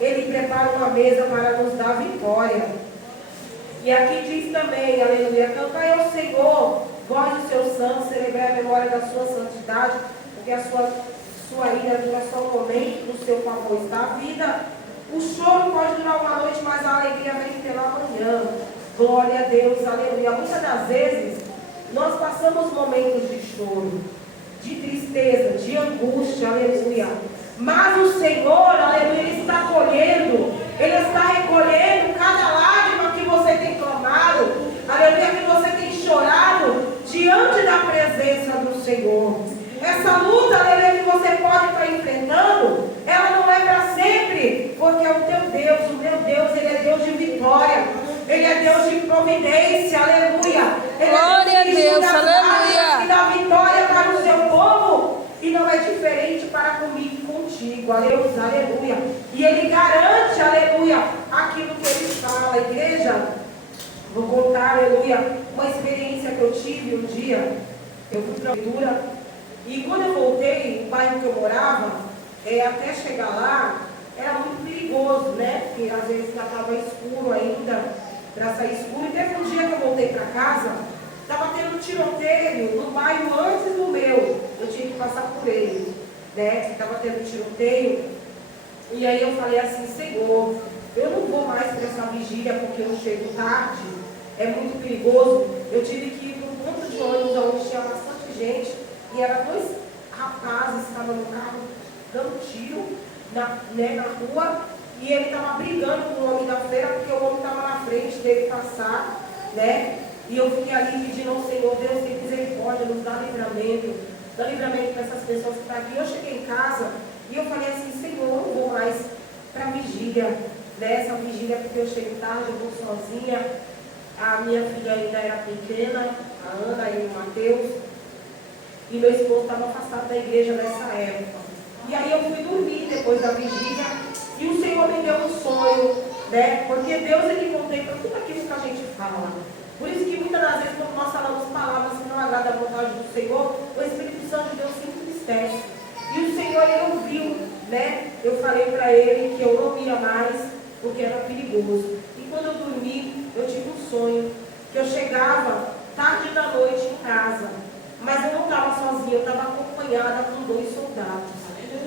Ele prepara uma mesa para nos dar vitória. E aqui diz também, aleluia, cantai ao Senhor, vós e os seus santos, celebrai a memória da sua santidade, porque a sua ira dura só um momento, no seu favor está a vida. O choro pode durar uma noite, mas a alegria vem pela manhã. Glória a Deus, aleluia. Muitas das vezes, nós passamos momentos de choro, de tristeza, de angústia, aleluia. Mas o Senhor, aleluia, Ele está colhendo, Ele está recolhendo cada lágrima que você tem clamado, aleluia, que você tem chorado diante da presença do Senhor. Essa luta, aleluia, que você pode estar enfrentando, ela não é para sempre, porque é o teu Deus, o meu Deus, Ele é Deus de vitória, Ele é Deus de providência, aleluia. Ele Glória é a Deus, aleluia. E dá vitória para o seu povo, e não é diferente para comigo e contigo, aleluia. E Ele garante, aleluia, aquilo que Ele fala. Igreja, vou contar, aleluia, uma experiência que eu tive um dia. Eu fui para a leitura, e quando eu voltei, o bairro que eu morava, até chegar lá, era muito perigoso, né? Porque às vezes já estava escuro ainda, para sair escuro. E teve um dia que eu voltei para casa, estava tendo tiroteio no bairro antes do meu. Eu tinha que passar por ele, né? Estava tendo tiroteio. E aí eu falei assim, Senhor, eu não vou mais para essa vigília porque eu chego tarde, é muito perigoso. Eu tive que ir para um ponto de ônibus onde tinha bastante gente, e eram dois rapazes que estavam no carro dando tiro na rua, e ele estava brigando com o homem da feira, porque o homem estava na frente dele passar, né? E eu fiquei ali pedindo ao Senhor, Deus, tem misericórdia, nos dá livramento para essas pessoas que estão aqui. Eu cheguei em casa e eu falei assim, Senhor, eu não vou mais para a vigília, né? Essa vigília porque eu chego tarde, eu vou sozinha, a minha filha ainda era pequena, a Ana e o Mateus, e meu esposo estava afastado da igreja nessa época. E aí eu fui dormir depois da vigília, e o Senhor me deu um sonho, né? Porque Deus, Ele contempla tudo aquilo que a gente fala. Por isso que muitas das vezes, quando nós falamos palavras que não agradam a vontade do Senhor, o Espírito Santo de Deus se entristece. E o Senhor, Ele ouviu, né? Eu falei para Ele que eu não ia mais, porque era perigoso. E quando eu dormi, eu tive um sonho, que eu chegava tarde da noite em casa, mas eu não estava sozinha, eu estava acompanhada com dois soldados,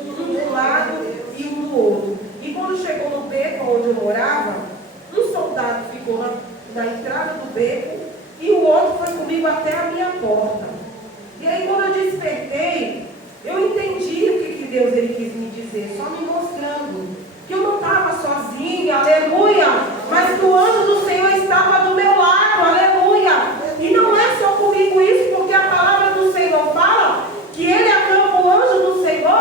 um do lado e um do outro. E quando chegou no beco onde eu morava, um soldado ficou na entrada do beco e o outro foi comigo até a minha porta. E aí quando eu despertei, eu entendi o que Deus Ele quis me dizer, só me mostrando que eu não estava sozinha, aleluia, mas que o anjo do Senhor estava do meu lado, aleluia. E não é só comigo isso, porque a palavra do Senhor fala que Ele acampa o anjo do Senhor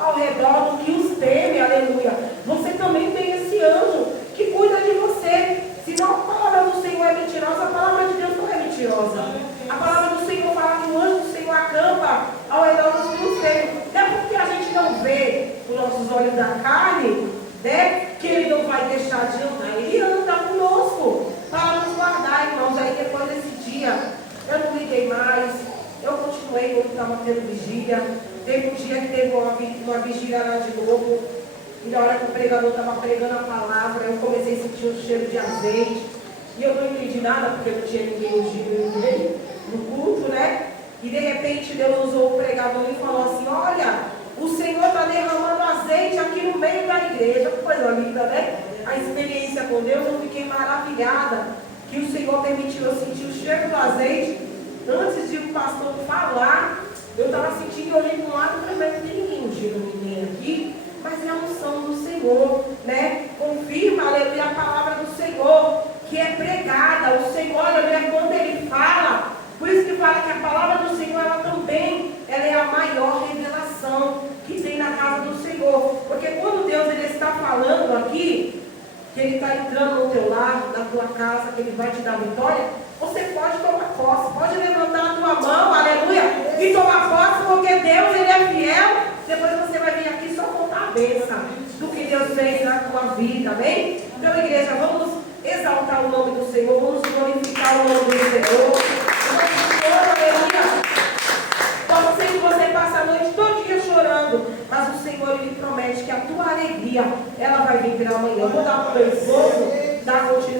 ao redor do que os teme, aleluia. Você também tem esse anjo que cuida de você. Senão a palavra do Senhor é mentirosa, a palavra de Deus não é mentirosa. A palavra do Senhor fala que o anjo do Senhor acampa ao redor dos que os teme. É porque a gente não vê com nossos olhos da carne, né, que Ele não vai deixar de andar. Ele anda conosco para nos guardar, irmãos. Aí depois desse dia, eu não liguei mais, eu continuei quando estava tendo vigília. Teve um dia que teve uma vigília lá de novo, e na hora que o pregador estava pregando a palavra, eu comecei a sentir um cheiro de azeite, e eu não entendi nada, porque não tinha ninguém no culto, né? E de repente Deus usou o pregador e falou assim, olha, o Senhor está derramando azeite aqui no meio da igreja. Coisa linda, né? A experiência com Deus, eu fiquei maravilhada, que o Senhor permitiu eu sentir o cheiro do azeite. Antes de o pastor falar, eu estava sentindo, eu olhei para um lado e falei, não tem ninguém ungido ninguém aqui, mas é a unção do Senhor, né? Confirma, aleluia, a palavra do Senhor, que é pregada. O Senhor, aleluia, quando Ele fala, por isso que fala que a palavra do Senhor, ela também, ela é a maior revelação que tem na casa do Senhor. Porque quando Deus, Ele está falando aqui, que Ele está entrando no teu lar, na tua casa, que Ele vai te dar vitória, você pode tomar posse, pode levantar a tua mão, aleluia, e tomar posse, porque Deus, Ele é fiel. Depois você vai vir aqui só contar a bênção do que Deus fez na tua vida, amém? Então, igreja, vamos exaltar o nome do Senhor, vamos glorificar o nome do Senhor. Aleluia. Pode ser que você passe a noite todo dia chorando, mas o Senhor Senhor ele promete que a tua alegria, ela vai vir pela manhã. Eu vou dar para o meu esposo, dar continuidade.